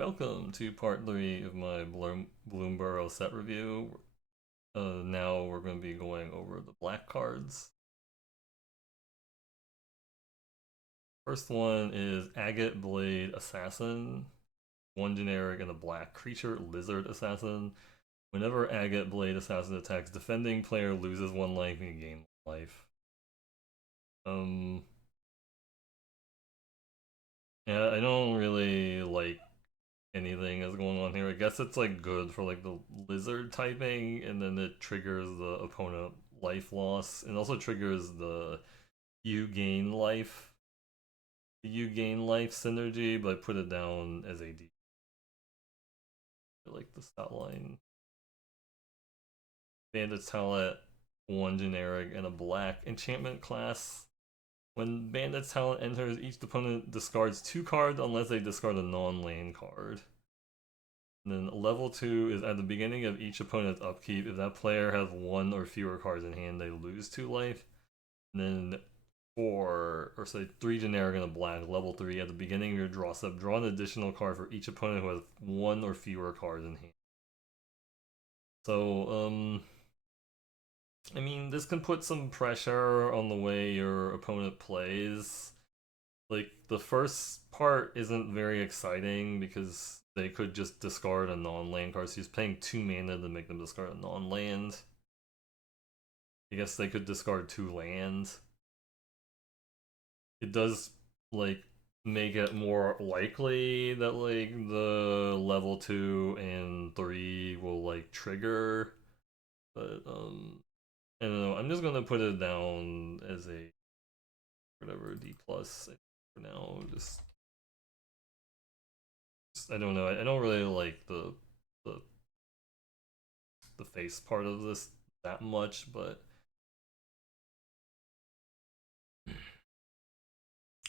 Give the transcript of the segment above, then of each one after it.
Welcome to part 3 of my Bloomburrow set review. Now we're going to be going over the black cards. First one is Agate Blade Assassin. One generic and a black creature, Lizard Assassin. Whenever Agate Blade Assassin attacks, defending player loses 1 life and you gain 1 life. Yeah, I don't really like anything that's going on here. I guess it's like good for like the lizard typing, and then it triggers the opponent life loss, and also triggers the you gain life, synergy, but I put it down as a D. I like the stat line. Bandit's Talent, 1 generic and a black enchantment class. When Bandit's Talent enters, each opponent discards 2 cards unless they discard a non-land card. And then level 2 is at the beginning of each opponent's upkeep. If that player has 1 or fewer cards in hand, they lose 2 life. And then 3 generic and a black, level 3, at the beginning of your draw step, draw an additional card for each opponent who has 1 or fewer cards in hand. So, I mean, this can put some pressure on the way your opponent plays. Like, the first part isn't very exciting because they could just discard a non-land card, so he's paying 2 mana to make them discard a non-land. I guess they could discard 2 lands. It does, like, make it more likely that, like, the level 2 and 3 will, like, trigger. But, I don't know. I'm just gonna put it down as a, whatever, D+, plus for now. Just I don't know. I don't really like the the face part of this that much, but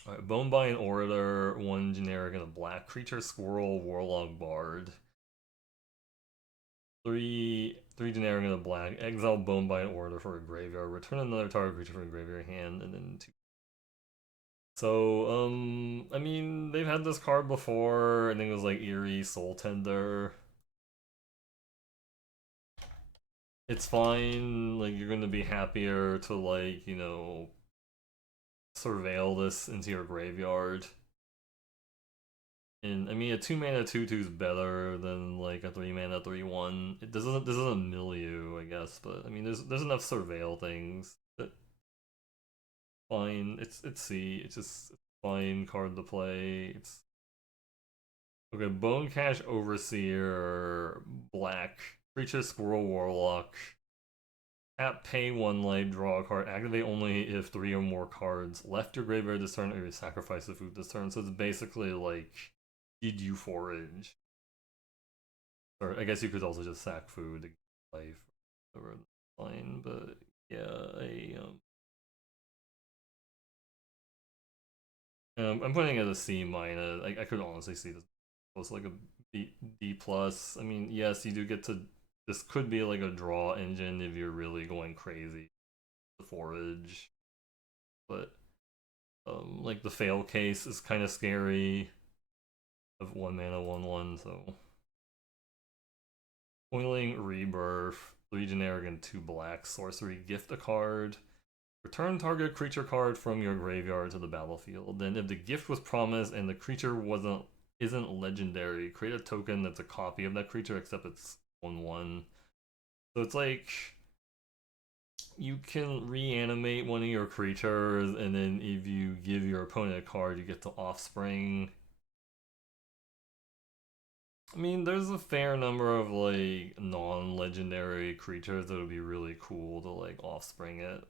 alright, Bonebine Orator, 1 generic and a black creature, squirrel, warlock, bard. Three generic and a black. Exile Bonebine Orator for a graveyard. Return another target creature from a graveyard hand, and then 2. So, I mean, they've had this card before. I think it was like Eerie Soul Tender. It's fine. Like, you're gonna be happier to, like, surveil this into your graveyard. And I mean, a 2 mana 2/2 is better than like a 3 mana 3/1. It doesn't This doesn't mill you, I guess, but I mean, there's enough surveil things that fine. It's C. It's just a fine card to play. It's okay. Bone Cash Overseer, black creature, squirrel, warlock. Tap, pay 1 life, draw a card. Activate only if 3 or more cards left your graveyard this turn, or you sacrifice the food this turn. So it's basically like, did you forage? Or I guess you could also just sack food to get life, or fine. But yeah, I'm putting it a C minus. I could honestly see this close like a D plus. I mean, yes, you do get to. This could be like a draw engine if you're really going crazy. The forage, but like the fail case is kind of scary of 1 mana 1/1. So Coiling Rebirth, 3 generic and 2 black, sorcery, gift a card. Return target creature card from your graveyard to the battlefield. Then if the gift was promised and the creature isn't legendary, create a token that's a copy of that creature except it's 1/1. So it's like you can reanimate one of your creatures, and then if you give your opponent a card, you get to offspring. I mean, there's a fair number of like non-legendary creatures that would be really cool to like offspring it.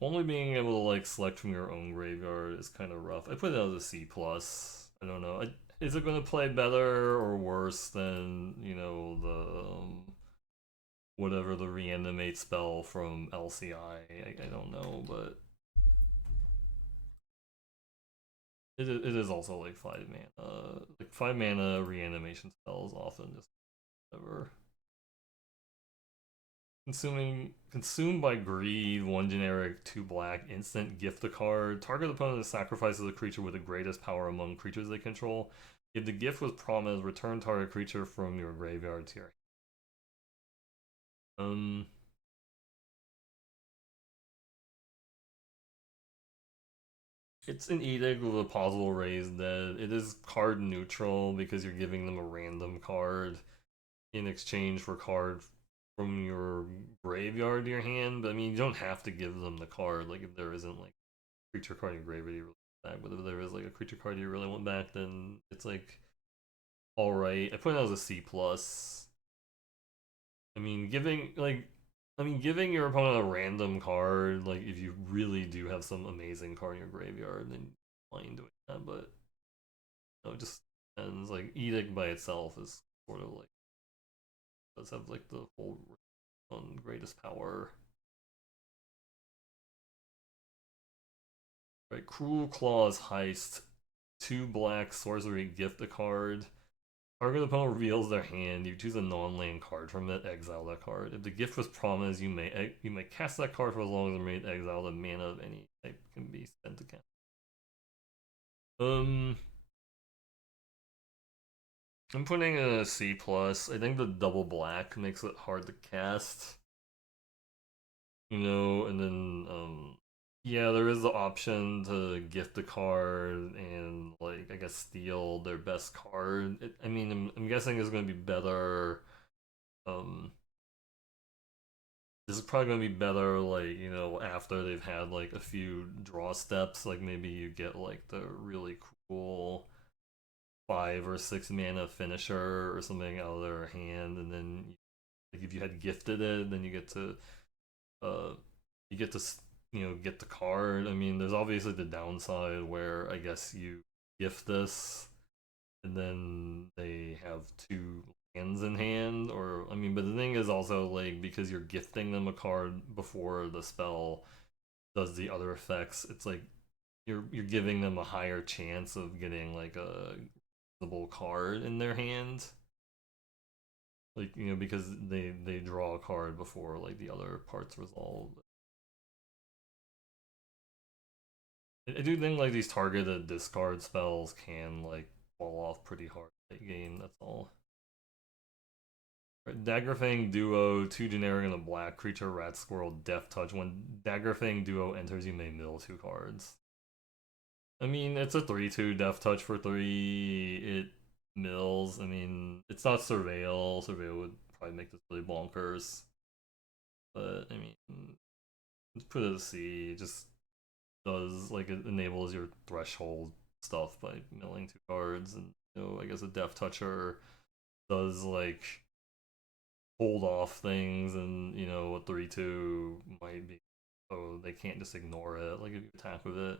Only being able to like select from your own graveyard is kind of rough. I put it as a C plus. I don't know. Is it going to play better or worse than the whatever the reanimate spell from LCI? I don't know, but it is also like 5 mana. Like 5 mana reanimation spells often just whatever. Consumed by greed, one generic, two black, instant, gift a card. Target opponent sacrifices a creature with the greatest power among creatures they control. If the gift was promised, return target creature from your graveyard to your hand. It's an edict with a possible raise dead. It is card neutral because you're giving them a random card in exchange for card from your graveyard to your hand. But I mean, you don't have to give them the card. Like if there isn't like a creature card in your graveyard you really want back, but if there is like a creature card you really want back, then it's like all right. I put it as a C plus. I mean, giving your opponent a random card, like if you really do have some amazing card in your graveyard, then fine doing that. But no, it just depends. Like Edict by itself is sort of like does have like the full on greatest power. Right, Cruel Claws Heist, two black sorcery, gift a card. Target opponent reveals their hand. You choose a non-land card from it. Exile that card. If the gift was promised, you may cast that card for as long as it remains exiled. A mana of any type can be spent to cast. I'm putting in a C plus. I think the double black makes it hard to cast. You know, and then yeah, there is the option to gift a card and like I guess steal their best card. I mean, I'm guessing it's going to be better. Um, this is probably going to be better like you know after they've had like a few draw steps. Like maybe you get like the really cool 5 or 6 mana finisher or something out of their hand, and then like if you had gifted it, then uh you get to you know get the card. I mean, there's obviously the downside where I guess you gift this and then they have two hands in hand, or I mean, but the thing is also like because you're gifting them a card before the spell does the other effects, it's like you're giving them a higher chance of getting like a visible card in their hand, like you know because they draw a card before like the other parts resolve. I do think like these targeted discard spells can like fall off pretty hard late game. That's all. Right, Daggerfang Duo, two generic and a black creature, rat squirrel, death touch. When Daggerfang Duo enters, you may mill 2 cards. I mean, it's a 3/2 death touch for 3. It mills. I mean, it's not surveil. Surveil would probably make this really bonkers. But I mean, let's put it as C. It just does like it enables your threshold stuff by milling 2 cards, and you know, I guess a death toucher does like hold off things, and you know, a 3/2 might be oh they can't just ignore it. Like if you attack with it,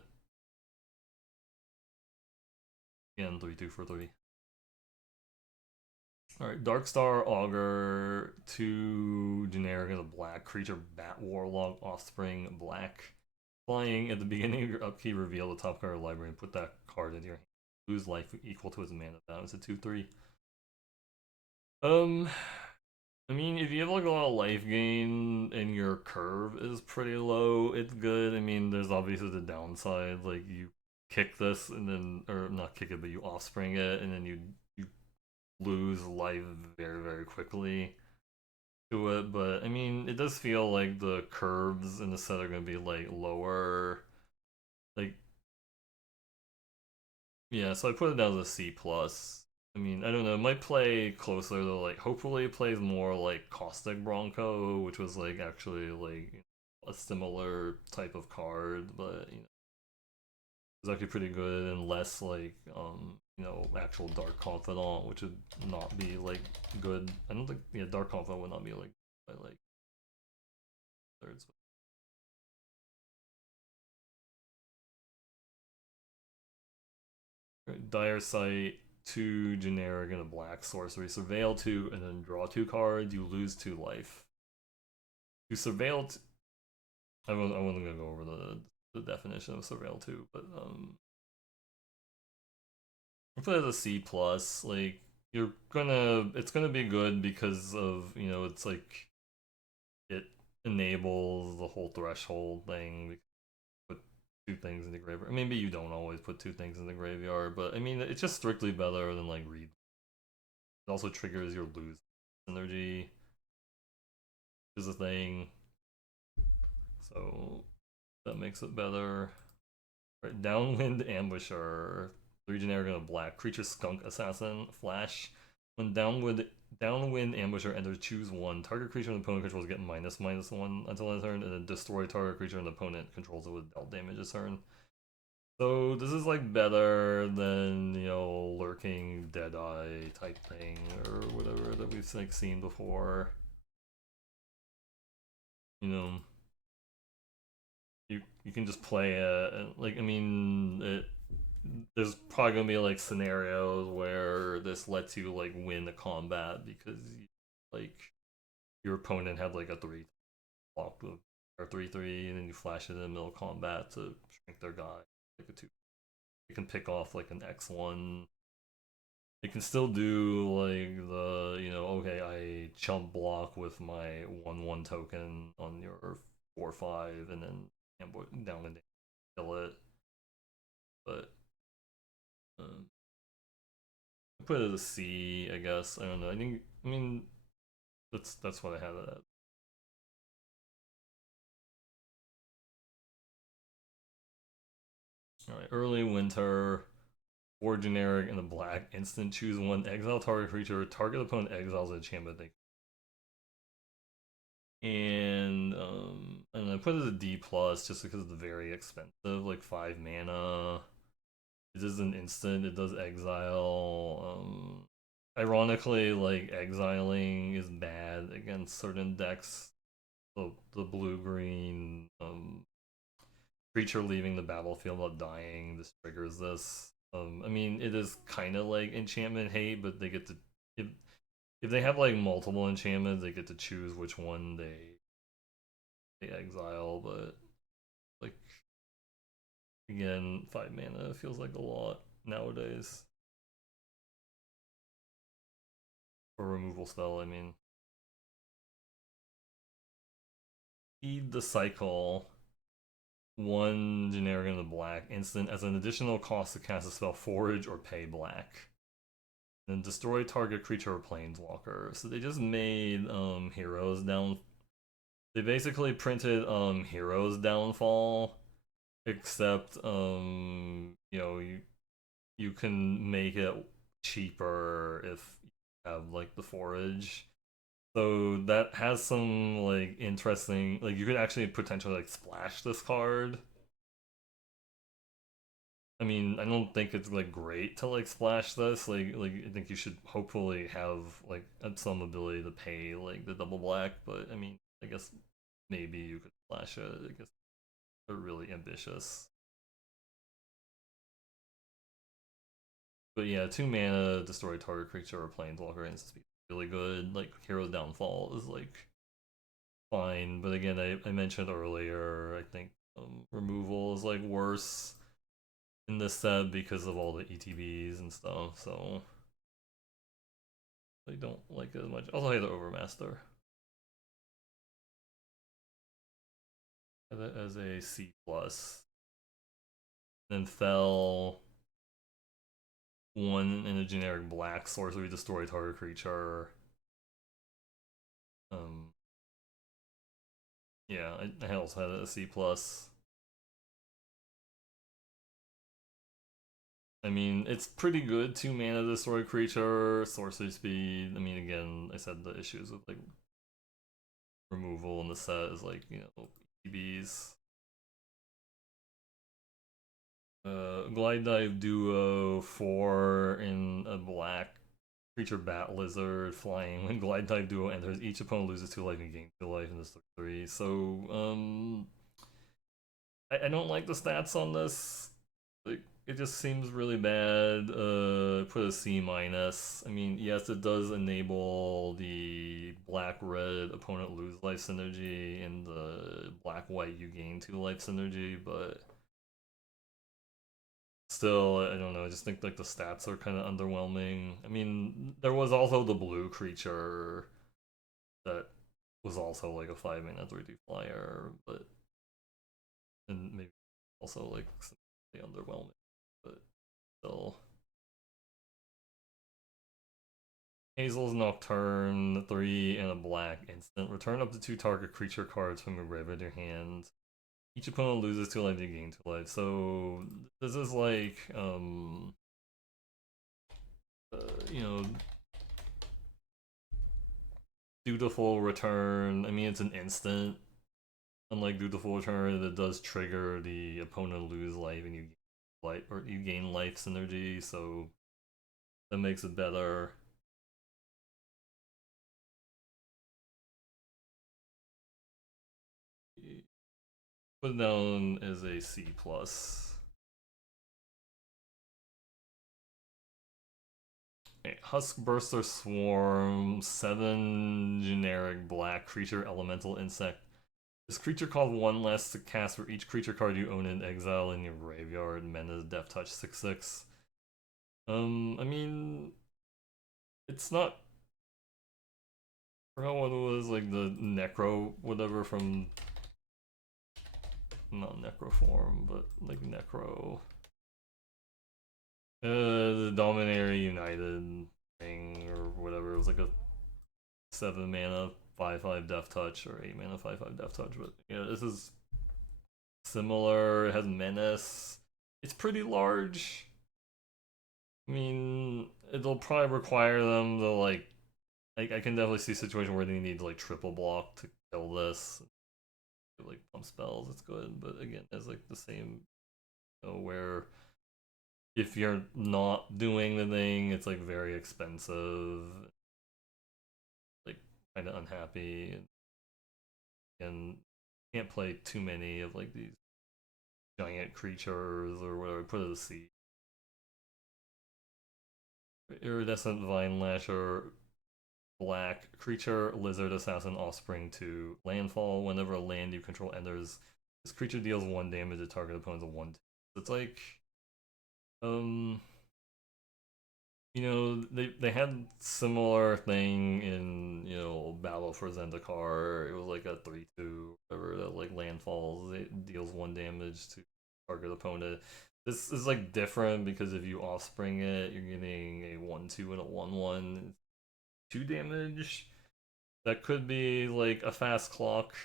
again 3/2 for 3. All right, Darkstar Augur, two generic and a black creature, Bat Warlock, Offspring, black. Flying at the beginning of your upkeep, reveal the top card of the library and put that card into your hand. Lose life equal to its mana balance. It's a 2/3. Um, I mean, if you have like a lot of life gain and your curve is pretty low, it's good. I mean, there's obviously the downside, like you kick this and then, or not kick it, but you offspring it, and then you lose life very very quickly to it. But I mean, it does feel like the curves in the set are gonna be like lower. Like yeah, so I put it down as a C plus. I mean, I don't know. It might play closer to like. Hopefully, it plays more like Caustic Bronco, which was like actually like a similar type of card, but you know, it's actually pretty good and less like you know actual Dark Confidant, which would not be like good. I don't think yeah Dark Confidant would not be like by like thirds. Dire Sight, two generic and a black sorcery. Surveil 2 and then draw 2 cards. You lose 2 life. You surveil. I wasn't gonna go over the definition of surveil 2, but I put it as a C plus. Like it's gonna be good because of you know it's like it enables the whole threshold thing. Put two things in the graveyard. Maybe you don't always put two things in the graveyard, but I mean, it's just strictly better than like read. It also triggers your lose energy, is a thing. So that makes it better. Right, Downwind Ambusher, 3 generic and a black. Creature Skunk Assassin, Flash. When Downwind Ambusher enters, choose one. Target creature and opponent controls get -1 until end turn, and then destroy target creature and opponent controls it with dealt damage this turn. So this is like better than, you know, Lurking Deadeye type thing or whatever that we've like seen before. You know, you can just play it. Like, I mean, there's probably gonna be like scenarios where this lets you like win the combat because like your opponent had like a 3 block or 3/3, and then you flash it in the middle of combat to shrink their guy like a 2. You can pick off like an X1. You can still do like the, you know, okay, I chump block with my 1/1 token on your 4/5 and then ambush down and kill it. But put it as a C, I guess. I don't know. I mean, that's what I have it at. All right, early winter, 4 generic and a black. Instant, choose one. Exile target creature. Target opponent exiles an enchantment. And I put it as a D plus just because it's very expensive, like 5 mana. It is an instant. It does exile. Ironically, like exiling is bad against certain decks. The blue green creature leaving the battlefield without dying. This triggers this. I mean, it is kind of like enchantment hate, but they get to if they have like multiple enchantments, they get to choose which one they exile. But like again, 5 mana feels like a lot nowadays for removal spell. I mean, feed the cycle. 1 generic in the black instant as an additional cost to cast a spell, forage or pay black. Then destroy target creature or planeswalker. So they just made heroes down. They basically printed heroes downfall, except you know, you can make it cheaper if you have like the forage. So that has some like interesting, like you could actually potentially like splash this card. I mean, I don't think it's like great to like splash this. Like I think you should hopefully have like some ability to pay like the double black. But I mean, I guess maybe you could splash it. I guess they're really ambitious. But yeah, 2 mana, destroy target creature or planeswalker instant speed. Really good. Like Hero's Downfall is like fine, but again, I mentioned earlier, I think removal is like worse in this set because of all the ETBs and stuff. So I don't like it as much. Also, I hate the Overmaster. That as a C plus. Then fell 1 in a generic black sorcery, destroy target creature. Um, yeah, I also had a C plus. I mean, it's pretty good. 2 mana destroy creature, sorcery speed. I mean, again, I said the issues with like removal in the set is like, you know, EBs. Glide Dive Duo, 4 in a black creature bat lizard flying. When Glide Dive Duo enters, each opponent loses 2 life and gains 2 life in this 3. So, I don't like the stats on this. Like, it just seems really bad. Put a C minus. I mean, yes, it does enable the black-red opponent lose life synergy and the black-white you gain 2 life synergy, but still, I don't know. I just think like the stats are kind of underwhelming. I mean, there was also the blue creature that was also like a 5-mana 3/2 flyer, but and maybe also like something underwhelming, but still. Hazel's Nocturne, 3 and a black instant. Return up to 2 target creature cards from your graveyard to your hand. Each opponent loses 2 life, you gain 2 life. So this is like you know, Dutiful Return. I mean, it's an instant. Unlike Dutiful Return, it does trigger the opponent lose life and you gain life, or you gain life synergy. So that makes it better. Put it down as a C plus. Huskburster Swarm, 7 generic black creature elemental insect. This creature costs 1 less to cast for each creature card you own in exile in your graveyard. Mana Death Touch 6/6. I mean, it's not. I forgot what it was, like the Necro, whatever from. Not Necro form, but like Necro. The Dominaria United thing or whatever. It was like a 7 mana 5/5 Death Touch or 8 mana 5/5 Death Touch. But yeah, this is similar. It has Menace. It's pretty large. I mean, it'll probably require them to like. I can definitely see a situation where they need to like triple block to kill this. Like pump spells, it's good. But again, it's like the same, where if you're not doing the thing, it's like very expensive, like kind of unhappy, and can't play too many of like these giant creatures or whatever. Put it to sea. Iridescent Vine Lasher, black creature, lizard assassin offspring to landfall. Whenever a land you control enters, this creature deals 1 damage to target opponent's a 1. It's like they had similar thing in Battle for Zendikar. It was like a 3/2 whatever that like landfalls. It deals 1 damage to target opponent. This is like different because if you offspring it, you're getting a 1/2 and a 1/1. 2 damage. That could be like a fast clock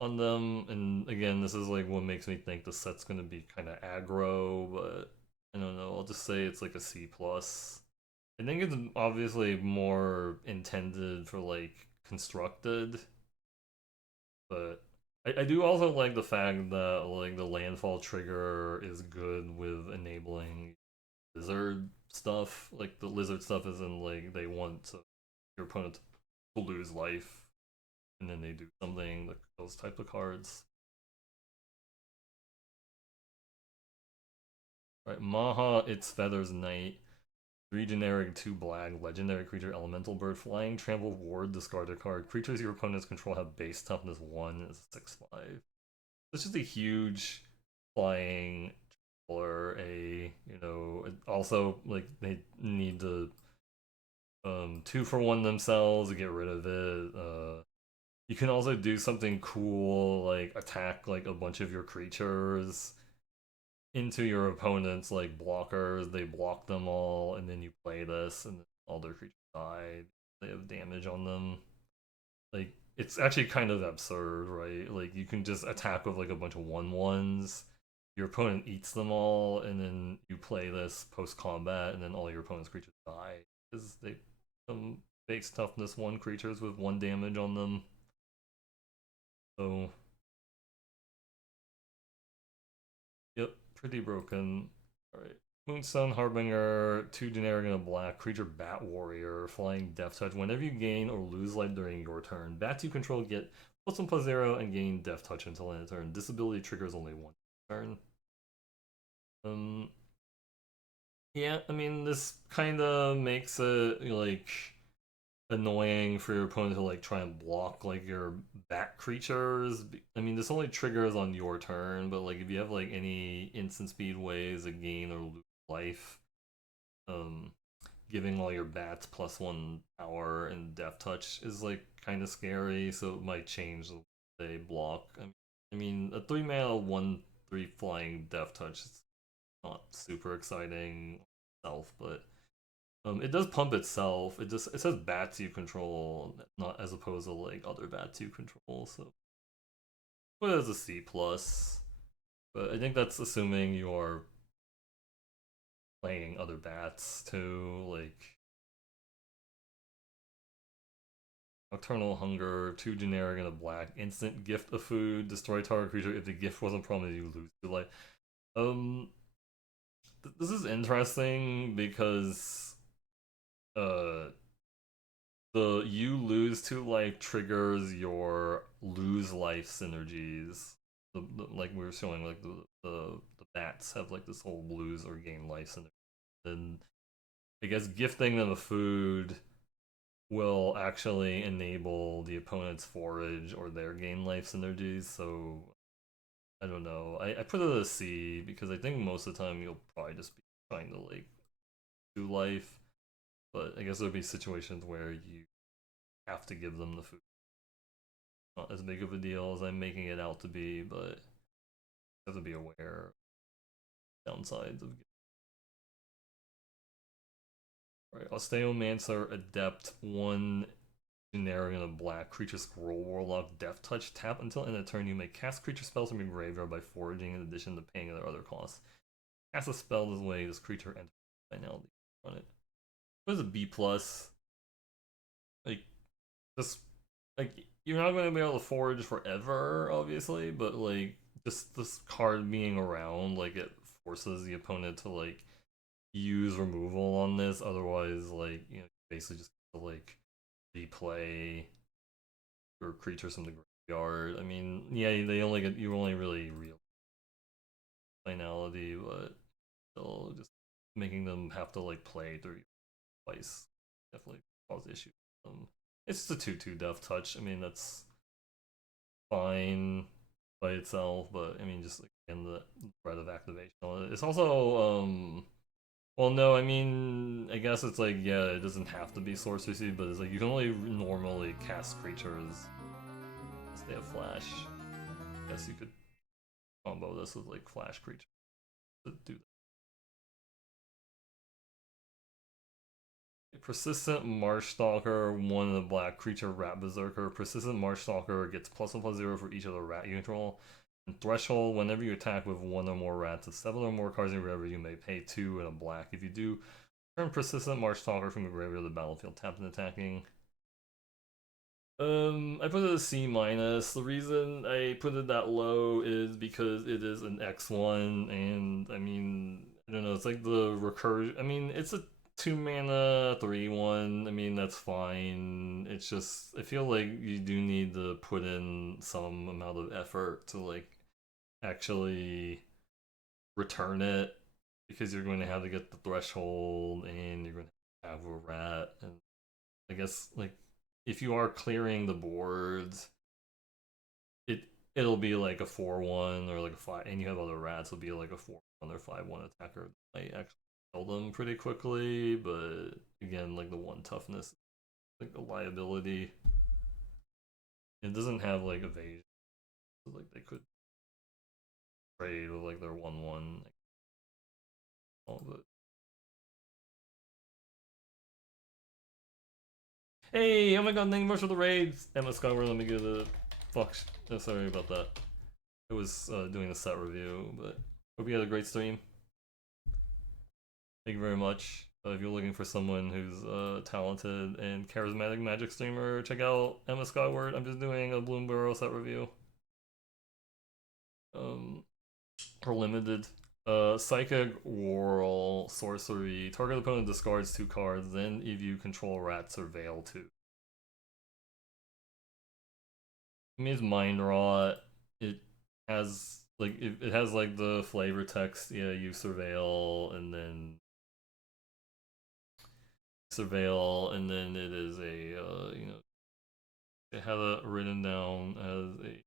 on them. And again, this is like what makes me think the set's gonna be kind of aggro, but I don't know. I'll just say it's like a C plus. I think it's obviously more intended for like constructed, but I do also like the fact that like the landfall trigger is good with enabling lizard stuff. Like the lizard stuff is in like they want your opponent to lose life, and then they do something like those type of cards. Right, Maha, its feathers knight. 3 generic, 2 black, legendary creature, elemental bird, flying, trample, ward, discard a card. Creatures your opponents control have base toughness 1, is 6/5. It's just a huge flying or also like they need to 2-for-1 themselves to get rid of it. You can also do something cool like attack like a bunch of your creatures into your opponent's like blockers. They block them all, and then you play this, and all their creatures die. They have damage on them. Like it's actually kind of absurd, right? Like you can just attack with like a bunch of 1/1s. Your opponent eats them all, and then you play this post combat, and then all your opponent's creatures die because they some base toughness 1 creatures with 1 damage on them. So yep, pretty broken. Alright. Moonstone Harbinger, 2 generic and a black, creature Bat Warrior, flying Death Touch. Whenever you gain or lose life during your turn, bats you control get +1/+0 and gain Death Touch until end of turn. This ability triggers only 1 turn. Yeah, I mean, this kind of makes it like annoying for your opponent to like try and block like your bat creatures. I mean, this only triggers on your turn, but like if you have like any instant speed ways to gain or lose life, giving all your bats +1 power and Death Touch is like kind of scary, so it might change the way they block. I mean, a 3-mana 1/3 flying Death Touch is not super exciting itself, but it does pump itself. It says bats you control, not as opposed to like other bats you control. So put it as a C plus. But I think that's assuming you are playing other bats too, like Nocturnal Hunger, 2 generic and a black, instant gift of food, destroy target creature. If the gift wasn't prominent, you lose 2 life. This is interesting because the you lose 2 life triggers your lose life synergies. Like we were showing, like the bats have like this whole lose or gain life synergy. And I guess gifting them a food will actually enable the opponent's forage or their gain life synergies. So I don't know. I put it as a C because I think most of the time you'll probably just be trying to like do life. But I guess there'll be situations where you have to give them the food. Not as big of a deal as I'm making it out to be, but you have to be aware of downsides of. Right, Osteomancer, Adept, 1 generic and a black creature scroll warlock, Death Touch. Tap until end of turn. You may cast creature spells from your graveyard by foraging in addition to paying their other costs. Cast a spell this way, this creature enters finality on it. What is a B plus? Like just like you're not going to be able to forage forever, obviously, but like just this card being around, like it forces the opponent to like use removal on this. Otherwise, like basically just like replay your creatures from the graveyard. I mean, yeah, they only get you only really real finality, but still just making them have to like play through twice definitely cause issues. It's the 2/2 Death Touch. I mean, that's fine by itself, but I mean, just like again the threat of activation. It's also well, no, I mean, I guess it's like yeah, it doesn't have to be sorcery seed, but it's like you can only normally cast creatures unless they have flash. I guess you could combo this with like flash creatures to do that. Persistent Marshstalker, 1 of the black creature, Rat Berserker. Persistent Marshstalker gets +1/+0 for each of the rat you control. And Threshold, whenever you attack with 1 or more rats, if 7 or more cards in your graveyard, you may pay 2 and a black. If you do, turn Persistent Marshstalker from your graveyard to the battlefield, tapped and attacking. I put it a C minus. The reason I put it that low is because it is an X1, and I mean, I don't know, it's like the recursion. I mean, it's a 2-mana 3/1. I mean, that's fine. It's just I feel like you do need to put in some amount of effort to like actually return it because you're going to have to get the threshold and you're going to have a rat, and I guess like if you are clearing the boards, it'll be like a 4/1 or like a 5, and you have other rats. It'll be like a 4/1 or 5/1 attacker. I actually kill them pretty quickly, but again, like the 1 toughness, like a liability. It doesn't have like evasion, so, like they could trade with like their 1/1. Like, all of it. Hey, oh my god, thank you much for the raids! Emma Skyward, let me get a fuck. Oh, sorry about that. I was doing a set review, but hope you had a great stream. Thank you very much. If you're looking for someone who's a talented and charismatic Magic streamer, check out Emma Skyward. I'm just doing a Bloomburrow set review. For limited. Psychic Whirl, sorcery. Target opponent discards 2 cards, then if you control rats, surveil 2. It means Mind Rot. It has like it has like the flavor text. Yeah, you surveil and then it is a it had it written down as a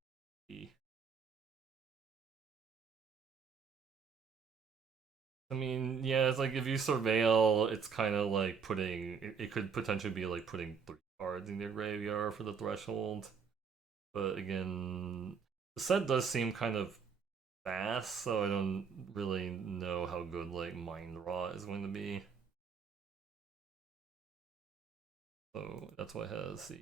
I mean, yeah, it's like if you surveil, it's kind of like putting. It could potentially be like putting 3 cards in your graveyard for the threshold. But again, the set does seem kind of fast, so I don't really know how good like Mind Rot is going to be. So that's why it has the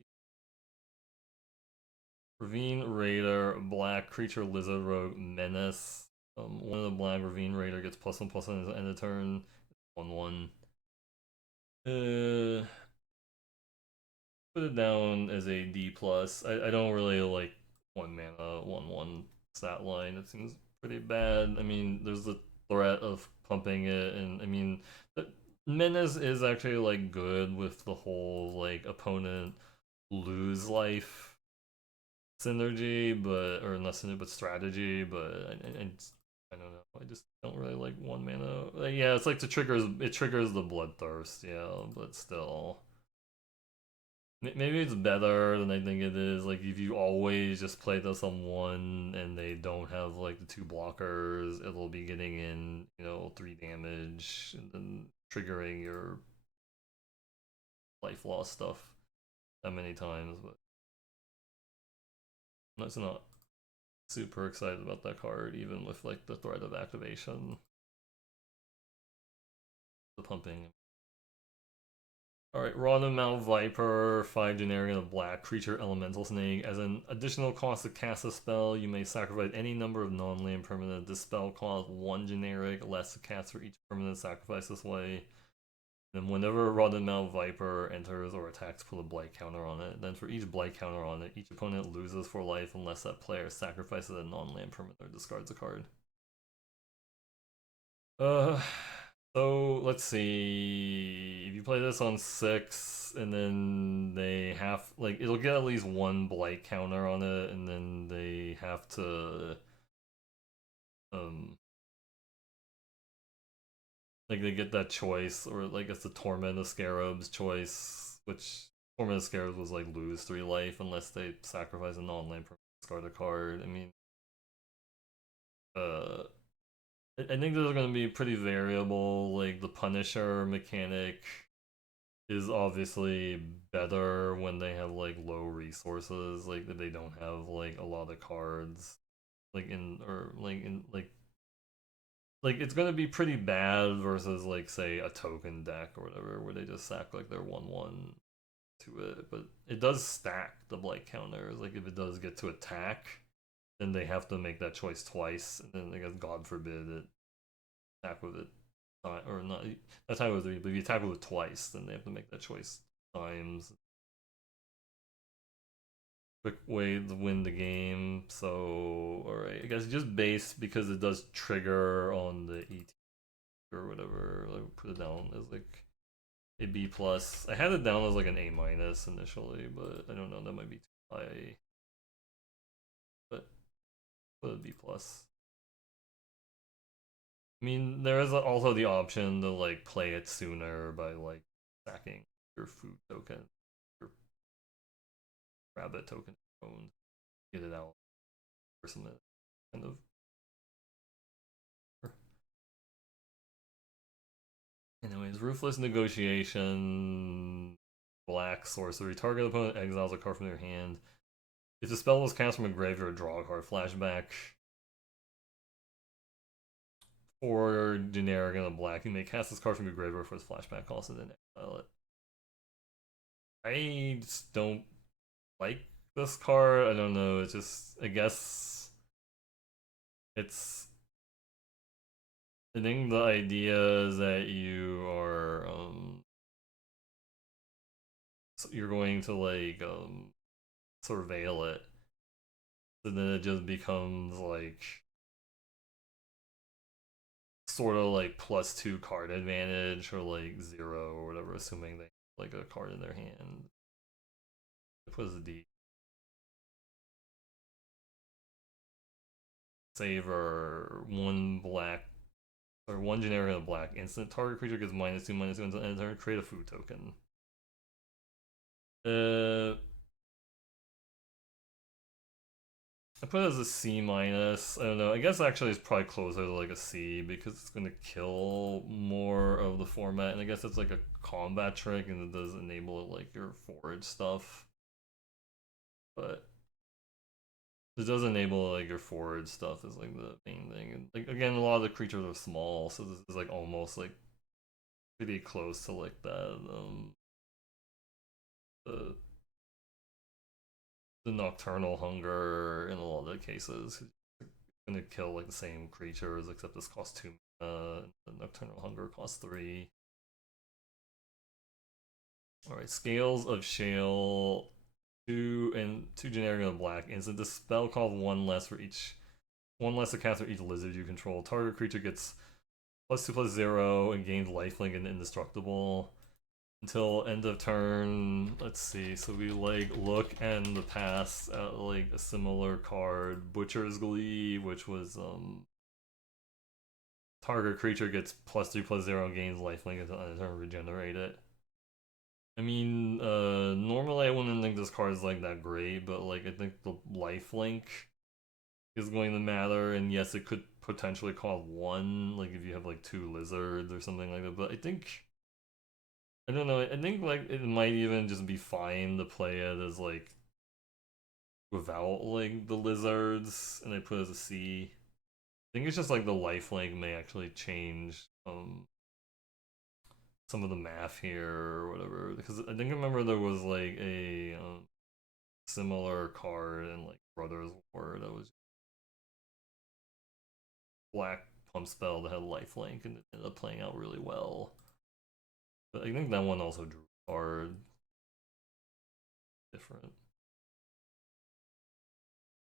Ravine Raider, Black Creature Lizard Rogue Menace. One of the Black Ravine Raider gets +1/+1 at the end of turn. 1/1. Uh, Put it down as a D plus. I don't really like 1 mana 1/1 stat line. It seems pretty bad. I mean, there's the threat of pumping it, and I mean, Menace is actually like good with the whole like opponent lose life synergy, but or not synergy, but strategy. But I don't know. I just don't really like 1 mana. Yeah, it's like it triggers the bloodthirst. Yeah, but still. Maybe it's better than I think it is. Like if you always just play this on one and they don't have like the 2 blockers, it'll be getting in, 3 damage and then triggering your life loss stuff that many times. But that's not super excited about that card, even with like the threat of activation, the pumping. Alright, Mount Viper, 5 generic and a black creature elemental snake. As an additional cost to cast a spell, you may sacrifice any number of non-land permanent. This spell costs 1 generic, less to cast for each permanent sacrifice this way. Then whenever Mount Viper enters or attacks, put a blight counter on it. Then for each blight counter on it, each opponent loses 4 life unless that player sacrifices a non-land permanent or discards a card. Uh, so let's see. If you play this on 6, and then they have like it'll get at least 1 blight counter on it, and then they have to um like they get that choice, or like it's the Torment of Scarabs choice, which Torment of Scarabs was like lose 3 life unless they sacrifice a non-land permanent, discard a card. I mean, uh I think those are going to be pretty variable. Like the Punisher mechanic is obviously better when they have like low resources, like that they don't have like a lot of cards, like in or like it's gonna be pretty bad versus like say a token deck or whatever, where they just sack like their 1/1 to it. But it does stack the blight counters. Like if it does get to attack, then they have to make that choice twice, and then I guess God forbid it attack with it or not. Attack with 3, but if you attack with it twice, then they have to make that choice times. Quick way to win the game. So, alright, I guess just base because it does trigger on the ET or whatever. Like, put it down as like a B plus. I had it down as like an A minus initially, but I don't know. That might be too high. But put a B plus. I mean, there is also the option to like play it sooner by like sacking your food token, your rabbit token owned, get it out or something kind of. Anyways, Ruthless Negotiation, Black Sorcery. Target opponent exiles a card from their hand. If the spell was cast from a graveyard, draw a card. Flashback. Or generic and a black. You may cast this card from your graveyard for its flashback cost and then exile it. I just don't like this card. I don't know. It's just, I guess it's. I think the idea is that you are so you're going to like surveil it, and then it just becomes like sort of like +2 card advantage or like 0 or whatever, assuming they have like a card in their hand. What is the D? Savor 1 black or 1 generic and a black. Instant target creature gets -2/-2 until end of turn. Create a food token. Uh, I put it as a C minus. I don't know. I guess actually it's probably closer to like a C because it's gonna kill more of the format, and I guess it's like a combat trick, and it does enable like your forage stuff, but it does enable like your forage stuff is like the main thing. And like again, a lot of the creatures are small, so this is like almost like pretty close to like that the the nocturnal hunger in a lot of the cases. It's gonna kill like the same creatures except this costs 2 the nocturnal hunger costs 3. Alright, Scales of Shale, 2 and 2 generic and black. Instant dispel called 1 less for each, 1 less to cast for each lizard you control. Target creature gets +2/+0 and gains lifelink and indestructible until end of turn. Let's see. So we like look in the past at like a similar card, Butcher's Glee, which was target creature gets +3/+0 gains lifelink until end of turn, regenerate it. I mean, normally I wouldn't think this card is like that great, but like I think the lifelink is going to matter, and yes, it could potentially cost 1, like if you have like 2 lizards or something like that. But I think I don't know. I think like it might even just be fine to play it as like without like the lizards, and I put it as a C. I think it's just like the lifelink may actually change some of the math here or whatever. Because I think I remember there was like a similar card in like Brothers War that was black pump spell that had lifelink and it ended up playing out really well. But I think that one also drew hard different.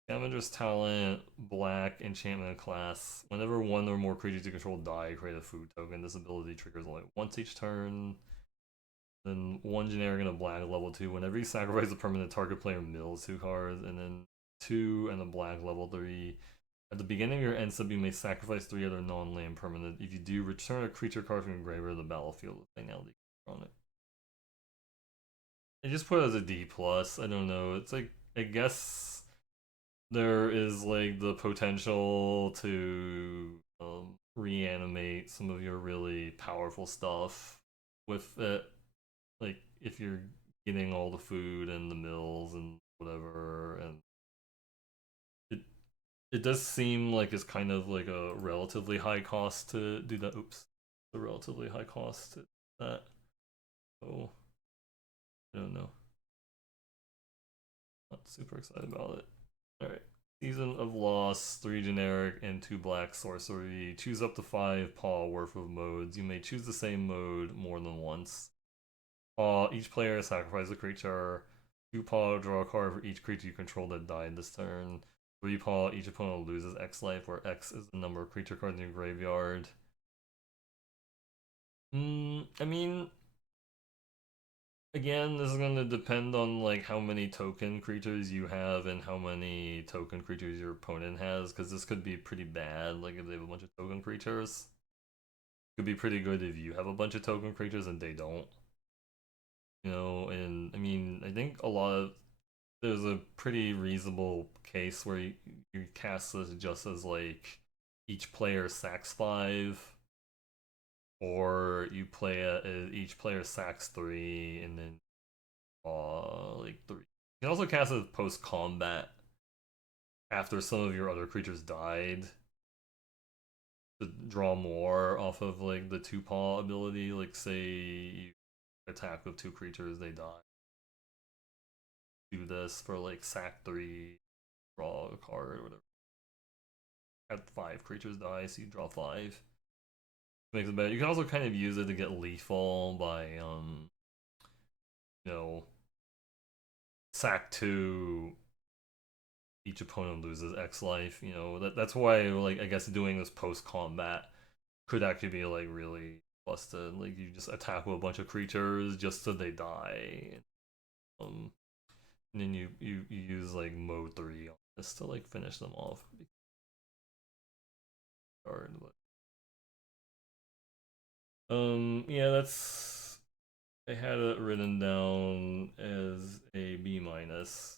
Scavenger's Talent, black, enchantment class. Whenever 1 or more creatures you control die, create a food token. This ability triggers only once each turn. Then 1 generic and a black, level 2. Whenever you sacrifice a permanent, target player mills 2 cards. And then 2 and a black, level 3. At the beginning of your end step, you may sacrifice 3 other non-land permanent. If you do, return a creature card from your graveyard to the battlefield with finality on it. I just put it as a D plus. I don't know. It's like I guess there is like the potential to reanimate some of your really powerful stuff with it. Like if you're getting all the food and the mills and whatever, and it it does seem like it's kind of like a relatively high cost to do that. Oops, a relatively high cost to that. So I don't know. Not super excited about it. All right. Season of Loss, 3 generic and 2 black sorcery. Choose up to 5 paw worth of modes. You may choose the same mode more than once. Paw, each player sacrifices a creature. 2 paw, draw a card for each creature you control that died this turn. 3 paw, each opponent loses X life, where X is the number of creature cards in your graveyard. I mean, again, this is going to depend on like how many token creatures you have and how many token creatures your opponent has, because this could be pretty bad. Like if they have a bunch of token creatures, it could be pretty good if you have a bunch of token creatures and they don't. You know, and I mean, I think a lot of there's a pretty reasonable case where you cast this just as like each player sacks 5, or you play it as each player sacks 3, and then like 3. You can also cast it post combat after some of your other creatures died to draw more off of like the 2 paw ability. Like say you attack with 2 creatures, they die. Do this for like sack 3, draw a card or whatever. Have 5 creatures die, so you draw 5. Makes it better. You can also kind of use it to get lethal by you know, sack 2, each opponent loses X life. You know, that's why like I guess doing this post combat could actually be like really busted. Like you just attack with a bunch of creatures just so they die. Um, and then you use like mode 3 on this to like finish them off. Yeah, that's I had it written down as a B minus.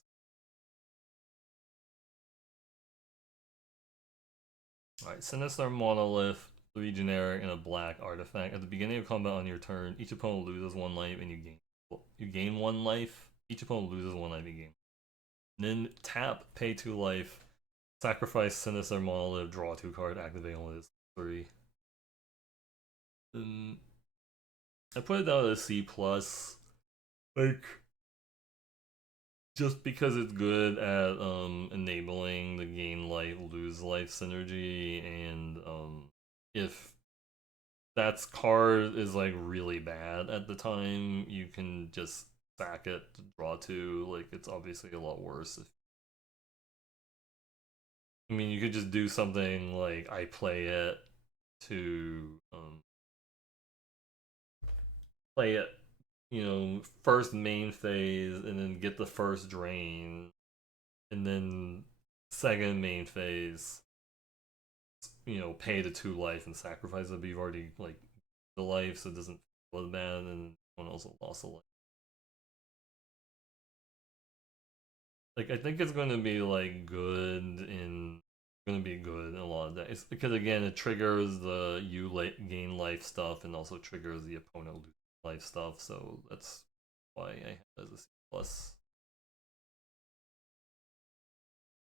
Alright, Sinister Monolith, 3 generic, and a black artifact. At the beginning of combat on your turn, each opponent loses 1 life and you gain 1 life. Each opponent loses 1 life you gain. And then tap, pay 2 life, sacrifice Sinister Monolith, draw 2 card, activate only this 3. I put it down to a C plus. Like, just because it's good at enabling the gain life, lose life synergy, and if that card is like really bad at the time, you can just sack it to draw 2. Like, it's obviously a lot worse. I mean, you could just do something like I play it to play it, first main phase, and then get the first drain, and then second main phase, pay the 2 life and sacrifice it, but you've already like the life, so it doesn't feel as bad, and one also lost a life. Like, I think it's going to be like good in a lot of that. It's because again, it triggers the gain life stuff, and also triggers the opponent lose life stuff. So that's why I have it as a C plus.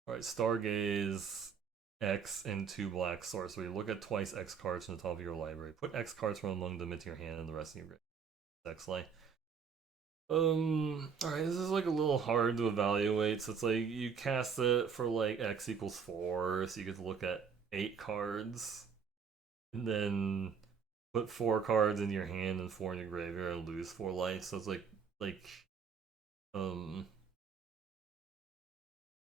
All right, Stargaze, X and 2 black sorcery. Look at twice X cards from the top of your library. Put X cards from among them into your hand and the rest of your X life. Alright, this is like a little hard to evaluate. So it's like you cast it for like X equals 4, so you get to look at 8 cards, and then put 4 cards in your hand and 4 in your graveyard and lose 4 life. So it's like um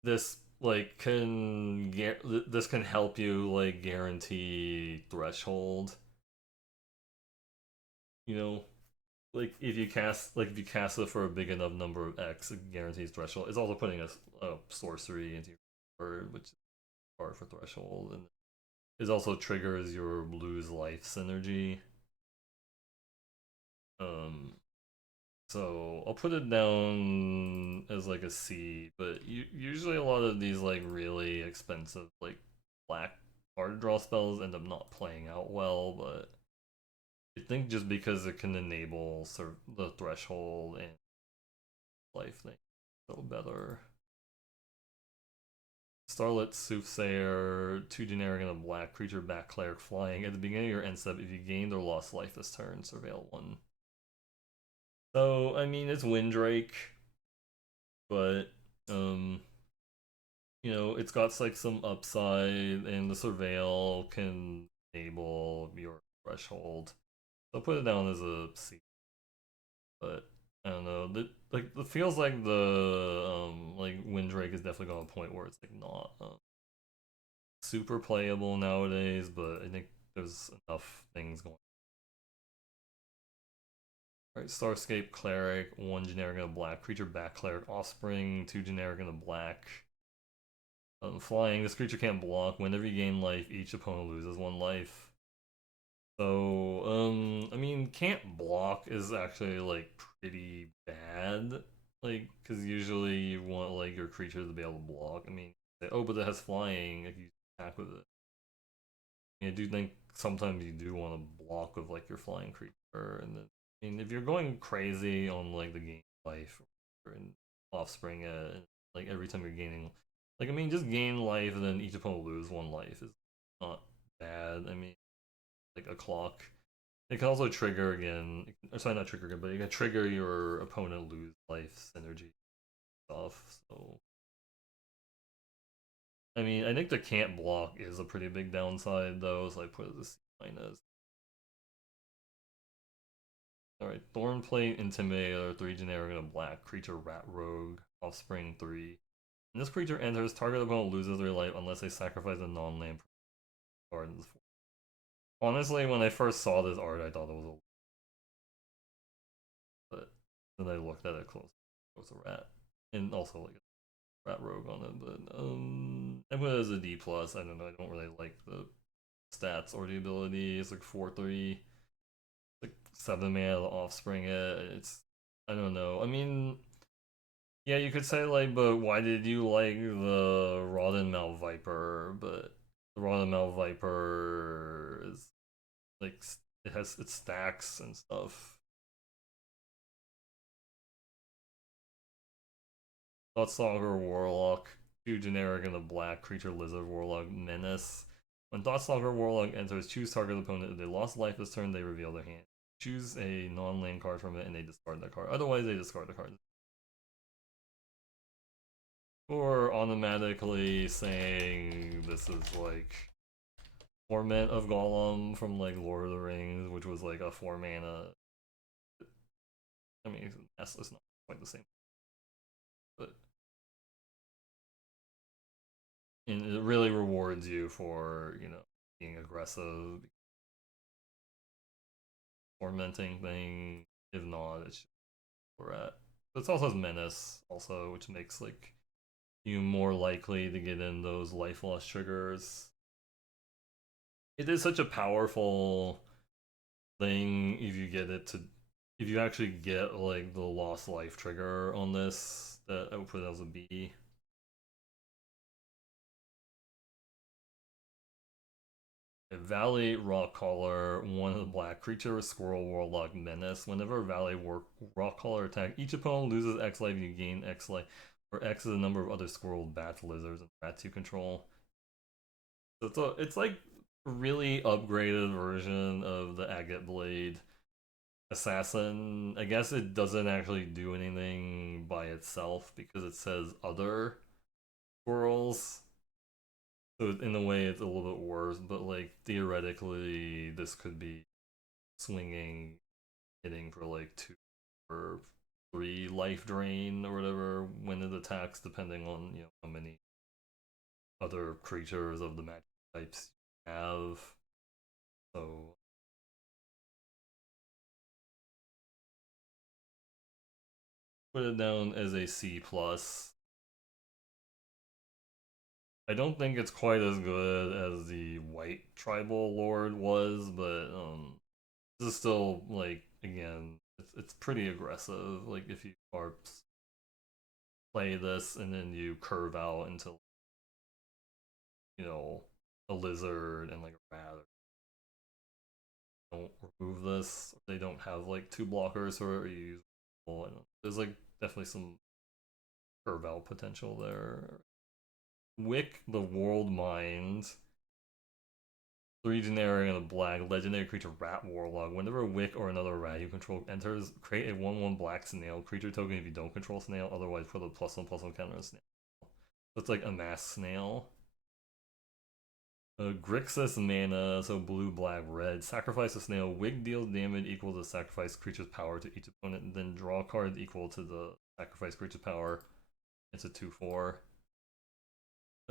this this can help you like guarantee threshold. You know, like if you cast it for a big enough number of X, it guarantees threshold. It's also putting a sorcery into your card, which is hard for threshold, and it also triggers your lose life synergy. So I'll put it down as like a C, but usually a lot of these like really expensive like black card draw spells end up not playing out well, but I think just because it can enable the threshold and life thing so better. Starlit Soothsayer, 2 generic and a black creature, back cleric, flying. At the beginning of your end step, if you gained or lost life this turn, surveil 1. So, I mean, it's Windrake, but, it's got like some upside, and the surveil can enable your threshold. So I'll put it down as a C. But I don't know. It feels like the Windrake is definitely going to a point where it's like not super playable nowadays, but I think there's enough things going. Alright, Starscape Cleric, 1 generic and a black creature, back cleric, offspring, 2 generic and a black. Flying, this creature can't block. Whenever you gain life, each opponent loses 1 life. So, I mean, can't block is actually like pretty bad. Like, because usually you want like your creature to be able to block. I mean, oh, but it has flying if you attack with it. I do think sometimes you do want to block with like your flying creature, and then I mean, if you're going crazy on like the game life or in offspring, like every time you're gaining, like I mean, just gain life and then each opponent lose 1 life is not bad. I mean, like a clock. It can also trigger again. Sorry, not trigger again, but it can trigger your opponent lose life synergy stuff. So I mean, I think the can't block is a pretty big downside though, so I put it as C minus. Alright, Thornplate, Intimidator, 3 generic and a black creature, Rat Rogue, Offspring 3. When this creature enters, target opponent loses their life unless they sacrifice a non-land card in this form. Honestly, when I first saw this art, I thought it was a but then I looked at it close. It was a rat. And also like a rat rogue on it, but I put it as a D plus. I don't know, I don't really like the stats or the ability. It's like 4/3. Like 7 mana to offspring it. It's I don't know. I mean, yeah, you could say like, but why did you like the Rodden Mount Viper? But The Rhodomel Viper is like it stacks and stuff. Thoughtstalker Warlock, 2 generic and a black creature lizard warlock menace. When Thoughtstalker Warlock enters, choose target opponent. If they lost life this turn, they reveal their hand. Choose a non-land card from it and they discard that card. Otherwise, they discard the card. Or automatically saying this is like Torment of Golem from like Lord of the Rings, which was like a 4 mana. I mean, that's not quite the same, but and it really rewards you for being aggressive, tormenting thing. If not, it's just where we're at. But it's also has menace, also, which makes like you more likely to get in those life loss triggers. It is such a powerful thing if you get it to if you actually get like the lost life trigger on this, that I would put it as a B. Valley Rockcaller, 1 of the black creature, Squirrel Warlock Menace. Whenever Valley Rockcaller attack, each opponent loses X life and you gain X life, where X is the number of other squirrel, bats, lizards, and rats you control. So it's like a really upgraded version of the Agate Blade Assassin. I guess it doesn't actually do anything by itself because it says other squirrels. So in a way, it's a little bit worse, but like theoretically, this could be swinging, hitting for like 2 or 3 life drain or whatever when it attacks, depending on how many other creatures of the magic types you have. So put it down as a C plus. I don't think it's quite as good as the white tribal lord was, but this is still like, again, it's pretty aggressive. Like if you play this and then you curve out into a lizard and like a rat, don't remove this. They don't have like 2 blockers or you use there's like definitely some curve out potential there. Wick the World Mind, 3 generic and a black legendary creature rat warlock. Whenever a Wick or another rat you control enters, create a 1/1 black snail creature token if you don't control snail. Otherwise, put a +1/+1 counter on snail. So it's like a mass snail. Grixis mana, so blue, black, red. Sacrifice a snail. Wig deals damage equal to sacrifice creature's power to each opponent, and then draw cards equal to the sacrifice creature's power. It's a 2/4.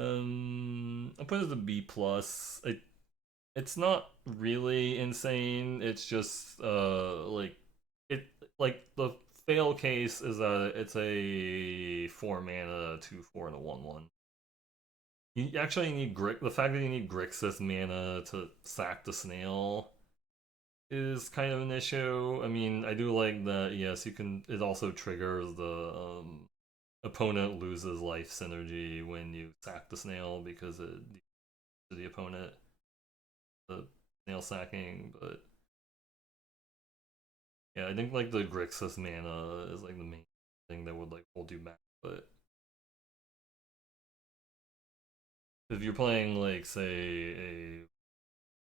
I put it as a B plus. It's not really insane. It's just like the fail case is that it's a 4 mana 2/4 and a 1/1. You actually need the fact that you need Grixis mana to sack the snail is kind of an issue. I mean, I do like that. Yes, you can. It also triggers the opponent loses life synergy when you sack the snail because it to the opponent the snail sacking. But yeah, I think like the Grixis mana is like the main thing that would like hold you back. But if you're playing like say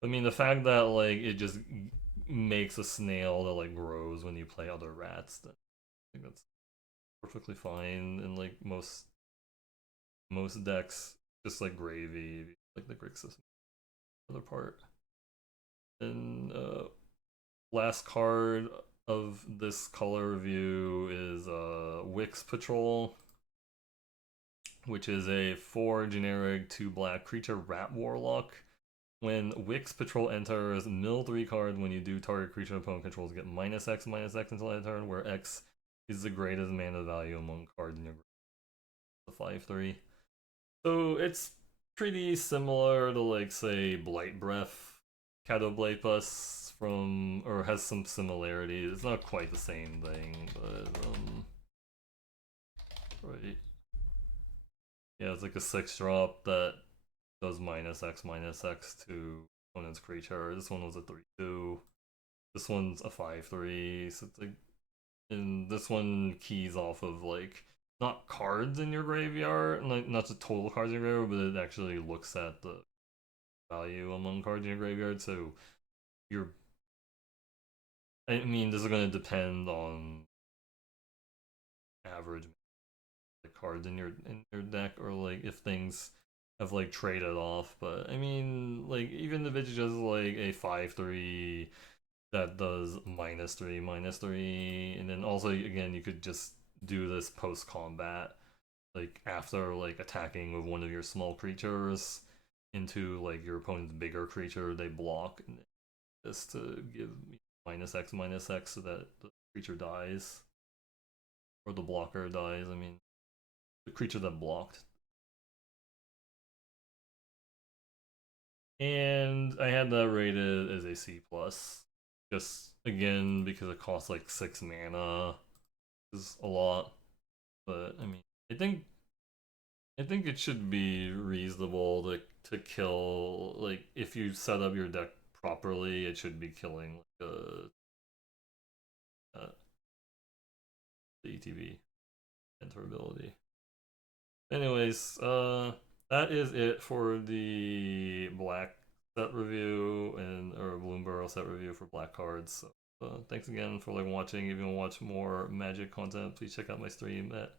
I mean the fact that like it just makes a snail that like grows when you play other rats, then I think that's perfectly fine in like most decks. Just like gravy, like the Grixis other part. And last card of this color review is Wix Patrol, which is a 4 generic 2 black creature rat warlock. When Wix Patrol enters, mill 3 card. When you do, target creature opponent controls get -X until end turn, where X is the greatest mana value among cards in your group. The 5/3. So it's pretty similar to like say Blight Breath, Catoblepus from, or has some similarities. It's not quite the same thing, but right. Yeah, it's like a 6-drop that does -X to opponent's creature. This one was a 3/2. This one's a 5/3. So it's like, and this one keys off of like not cards in your graveyard, like not the total cards in your graveyard, but it actually looks at the value among cards in your graveyard. So you're, I mean, this is going to depend on average like cards in your deck, or like if things have like traded off. But I mean, like even if it's just like a 5/3 that does -3, and then also again you could just do this post combat, like after like attacking with one of your small creatures into like your opponent's bigger creature, they block, and just to give -X so that the creature dies or the blocker dies. I mean, the creature that blocked. And I had that rated as a C plus, just again because it costs like 6 mana, is a lot. But I mean, I think I think it should be reasonable to kill, like if you set up your deck properly, it should be killing like the ETB enter ability. Anyways, that is it for the black set review and or Bloomburrow set review for black cards. So, thanks again for like watching. If you want to watch more Magic content, please check out my stream at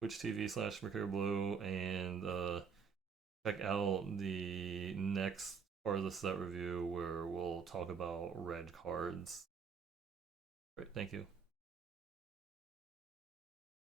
Twitch TV/MercurioBlue, and check out the next part of the set review where we'll talk about red cards. All right, thank you.